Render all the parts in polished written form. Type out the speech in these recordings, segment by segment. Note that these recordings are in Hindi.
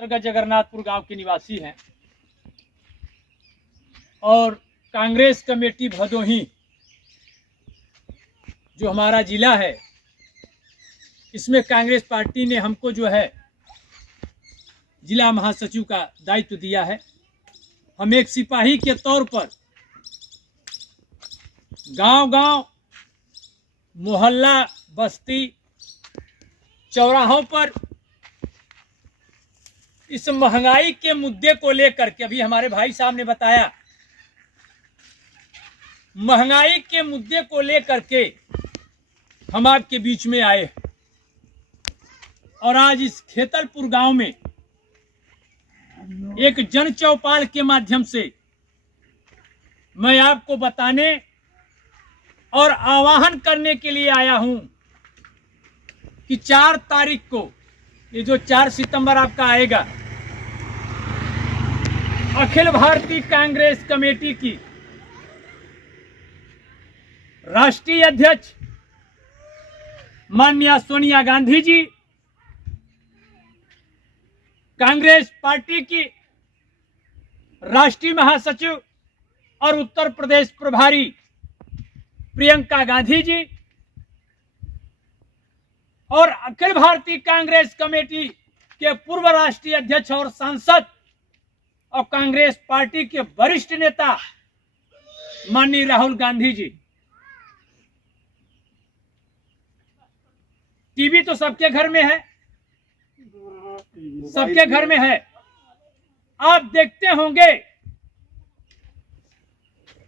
अंतर्गत जगन्नाथपुर गांव के निवासी हैं और कांग्रेस कमेटी भदोही जो हमारा जिला है, इसमें कांग्रेस पार्टी ने हमको जो है जिला महासचिव का दायित्व दिया है। हम एक सिपाही के तौर पर गांव-गांव, मोहल्ला, बस्ती, चौराहों पर इस महंगाई के मुद्दे को लेकर के, अभी हमारे भाई साहब ने बताया, महंगाई के मुद्दे को लेकर के हम आपके बीच में आए और आज इस खेतलपुर गांव में एक जन चौपाल के माध्यम से मैं आपको बताने और आह्वान करने के लिए आया हूं कि 4 तारीख को, ये जो 4 सितंबर आपका आएगा, अखिल भारतीय कांग्रेस कमेटी की राष्ट्रीय अध्यक्ष माननीय सोनिया गांधी जी, कांग्रेस पार्टी की राष्ट्रीय महासचिव और उत्तर प्रदेश प्रभारी प्रियंका गांधी जी और अखिल भारतीय कांग्रेस कमेटी के पूर्व राष्ट्रीय अध्यक्ष और सांसद और कांग्रेस पार्टी के वरिष्ठ नेता माननीय राहुल गांधी जी। टीवी तो सबके घर में है, सबके घर में है। आप देखते होंगे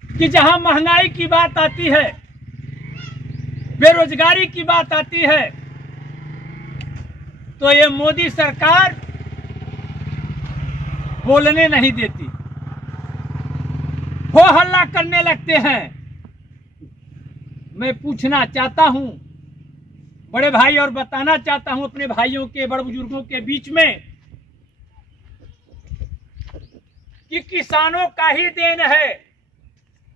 कि जहां महंगाई की बात आती है, बेरोजगारी की बात आती है, तो ये मोदी सरकार बोलने नहीं देती, हो हल्ला करने लगते हैं। मैं पूछना चाहता हूं बड़े भाई और बताना चाहता हूं अपने भाइयों के, बड़े बुजुर्गों के बीच में कि किसानों का ही देन है,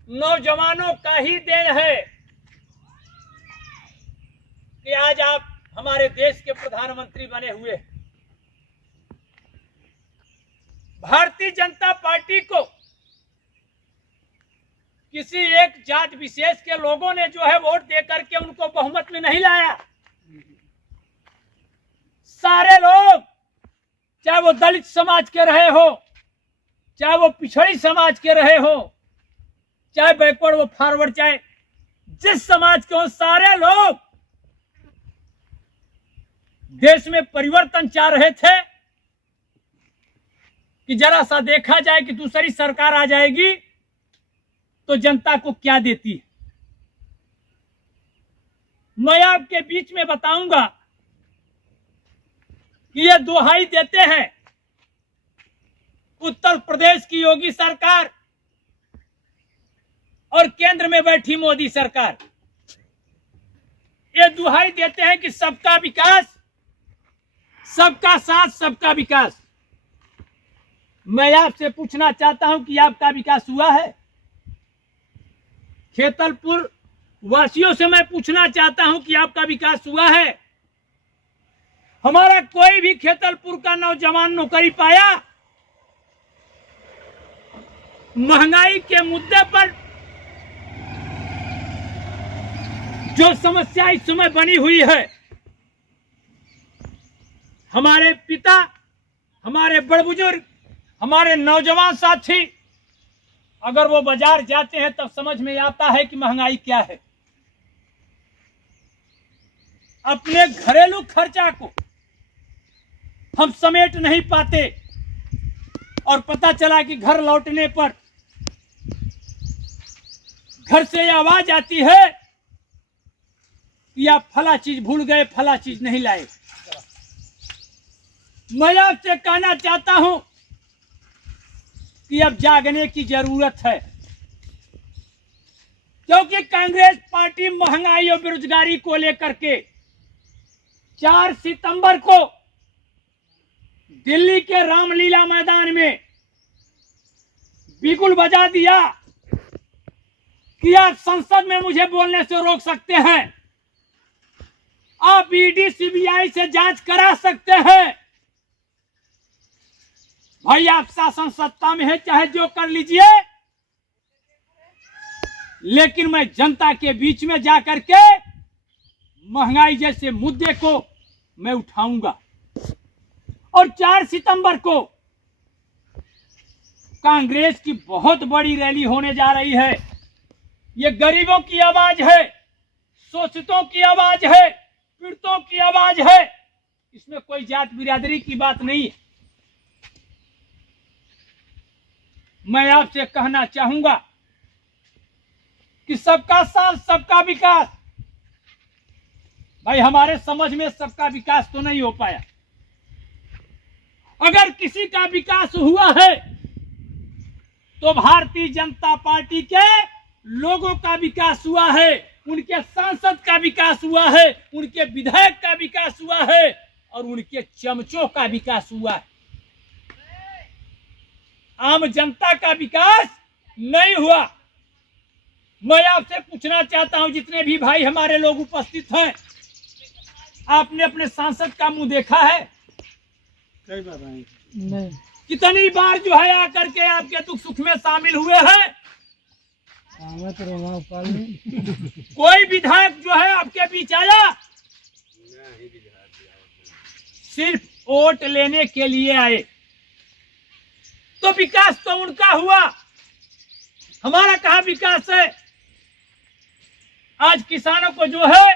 नौजवानों का ही देन है कि आज आप हमारे देश के प्रधानमंत्री बने हुए हैं। भारतीय जनता पार्टी को किसी एक जात विशेष के लोगों ने जो है वोट देकर के उनको बहुमत में नहीं लाया। सारे लोग, चाहे वो दलित समाज के रहे हो, चाहे वो पिछड़ी समाज के रहे हो, चाहे बैकवर्ड वो फॉरवर्ड, चाहे जिस समाज के हो, सारे लोग देश में परिवर्तन चाह रहे थे कि जरा सा देखा जाए कि दूसरी सरकार आ जाएगी तो जनता को क्या देती है। मैं आपके बीच में बताऊंगा कि ये दुहाई देते हैं उत्तर प्रदेश की योगी सरकार और केंद्र में बैठी मोदी सरकार। ये दुहाई देते हैं कि सबका विकास, सबका साथ, सबका विकास। मैं आपसे पूछना चाहता हूं कि आपका विकास हुआ है? खेतलपुर वासियों से मैं पूछना चाहता हूं कि आपका विकास हुआ है? हमारा कोई भी खेतलपुर का नौजवान नौकरी पाया? महंगाई के मुद्दे पर जो समस्या इस समय बनी हुई है, हमारे पिता, हमारे बड़े बुजुर्ग, हमारे नौजवान साथी अगर वो बाजार जाते हैं तब समझ में आता है कि महंगाई क्या है। अपने घरेलू खर्चा को हम समेट नहीं पाते और पता चला कि घर लौटने पर घर से आवाज आती है कि आप फला चीज भूल गए, फला चीज नहीं लाए। मैं आपसे कहना चाहता हूं कि अब जागने की जरूरत है, क्योंकि कांग्रेस पार्टी महंगाई और बेरोजगारी को लेकर के 4 सितंबर को दिल्ली के रामलीला मैदान में बिगुल बजा दिया कि आप संसद में मुझे बोलने से रोक सकते हैं, आप ईडी सीबीआई से जांच करा सकते हैं, भाई आप शासन सत्ता में है, चाहे जो कर लीजिए, लेकिन मैं जनता के बीच में जाकर के महंगाई जैसे मुद्दे को मैं उठाऊंगा। और 4 सितंबर को कांग्रेस की बहुत बड़ी रैली होने जा रही है। ये गरीबों की आवाज है, शोषितों की आवाज है, पीड़ितों की आवाज है। इसमें कोई जात बिरादरी की बात नहीं है। मैं आपसे कहना चाहूंगा कि सबका साथ सबका विकास, भाई हमारे समझ में सबका विकास तो नहीं हो पाया। अगर किसी का विकास हुआ है तो भारतीय जनता पार्टी के लोगों का विकास हुआ है, उनके सांसद का विकास हुआ है, उनके विधायक का विकास हुआ है और उनके चमचों का विकास हुआ है। आम जनता का विकास नहीं हुआ। मैं आपसे पूछना चाहता हूं, जितने भी भाई हमारे लोग उपस्थित हैं, आपने अपने सांसद का मुंह देखा है? नहीं। कितनी बार जो है आकर के आपके दुख सुख में शामिल हुए हैं? कोई विधायक जो है आपके बीच आया? सिर्फ वोट लेने के लिए आए। तो विकास तो उनका हुआ, हमारा कहाँ विकास है? आज किसानों को जो है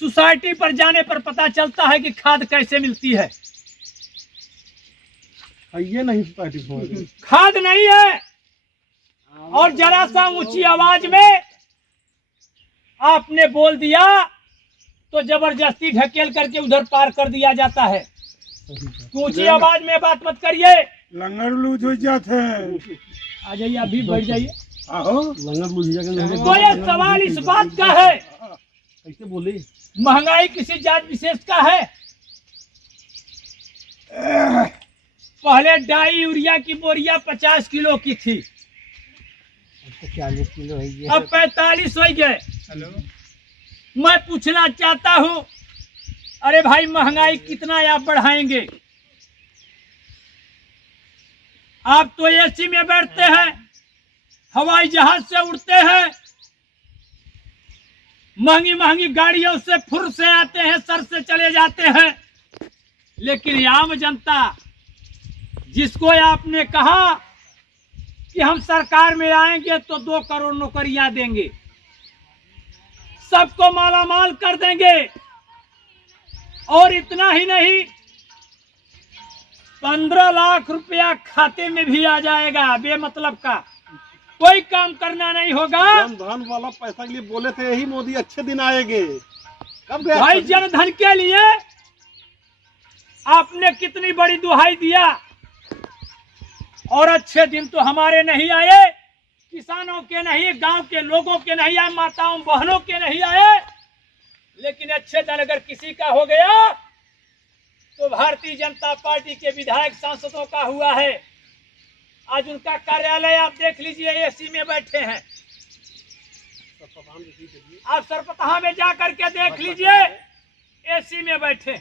सोसाइटी पर जाने पर पता चलता है कि खाद कैसे मिलती है। ये नहीं सोसाइटी खाद नहीं है। और जरा सा ऊंची आवाज में आपने बोल दिया तो जबरदस्ती ढकेल करके उधर पार कर दिया जाता है। तो ऊंची आवाज में बात मत करिए, लंगर लूज हो जाते हैं। आ जाइए, अभी बैठ जाइए। लंगर लूज तो ये सवाल इस बात का है, कैसे बोले महंगाई किसी जात विशेष का है? पहले डाई यूरिया की बोरिया 50 किलो की थी, 40 किलो है, अब 45 हो गए। मैं पूछना चाहता हूं, अरे भाई महंगाई कितना आप बढ़ाएंगे? आप तो एसी में बैठते हैं, हवाई जहाज से उड़ते हैं, महंगी महंगी गाड़ियों से फुर से आते हैं, सर से चले जाते हैं, लेकिन आम जनता जिसको आपने कहा कि हम सरकार में आएंगे तो 2 करोड़ नौकरियां देंगे, सबको मालामाल कर देंगे, और इतना ही नहीं 15 लाख रुपया खाते में भी आ जाएगा बेमतलब का। कोई काम करना नहीं होगा। जनधन वाला पैसा के लिए बोले थे यही मोदी अच्छे दिन आएंगे, कब गए? भाई जनधन के लिए आपने कितनी बड़ी दुहाई दिया, और अच्छे दिन तो हमारे नहीं आए, किसानों के नहीं, गांव के लोगों के नहीं आए, माताओं बहनों के नहीं आए। लेकिन अच्छे दिन अगर किसी का हो गया तो भारतीय जनता पार्टी के विधायक सांसदों का हुआ है। आज उनका कार्यालय आप देख लीजिए, एसी में बैठे हैं। आप सरपतहा में जा करके देख लीजिए, एसी में बैठे।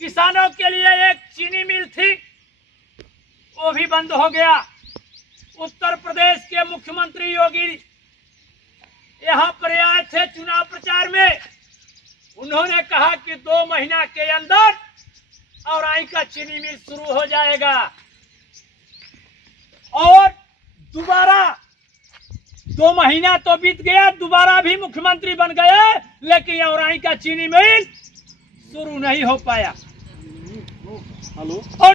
किसानों के लिए एक चीनी मिल थी, वो भी बंद हो गया। उत्तर प्रदेश के मुख्यमंत्री योगी यहाँ पर आए थे चुनाव प्रचार में, उन्होंने कहा कि 2 महीना के अंदर औराई का चीनी मिल शुरू हो जाएगा। और दोबारा 2 महीना तो बीत गया, दोबारा भी मुख्यमंत्री बन गए, लेकिन औराई का चीनी मिल शुरू नहीं हो पाया। हेलो।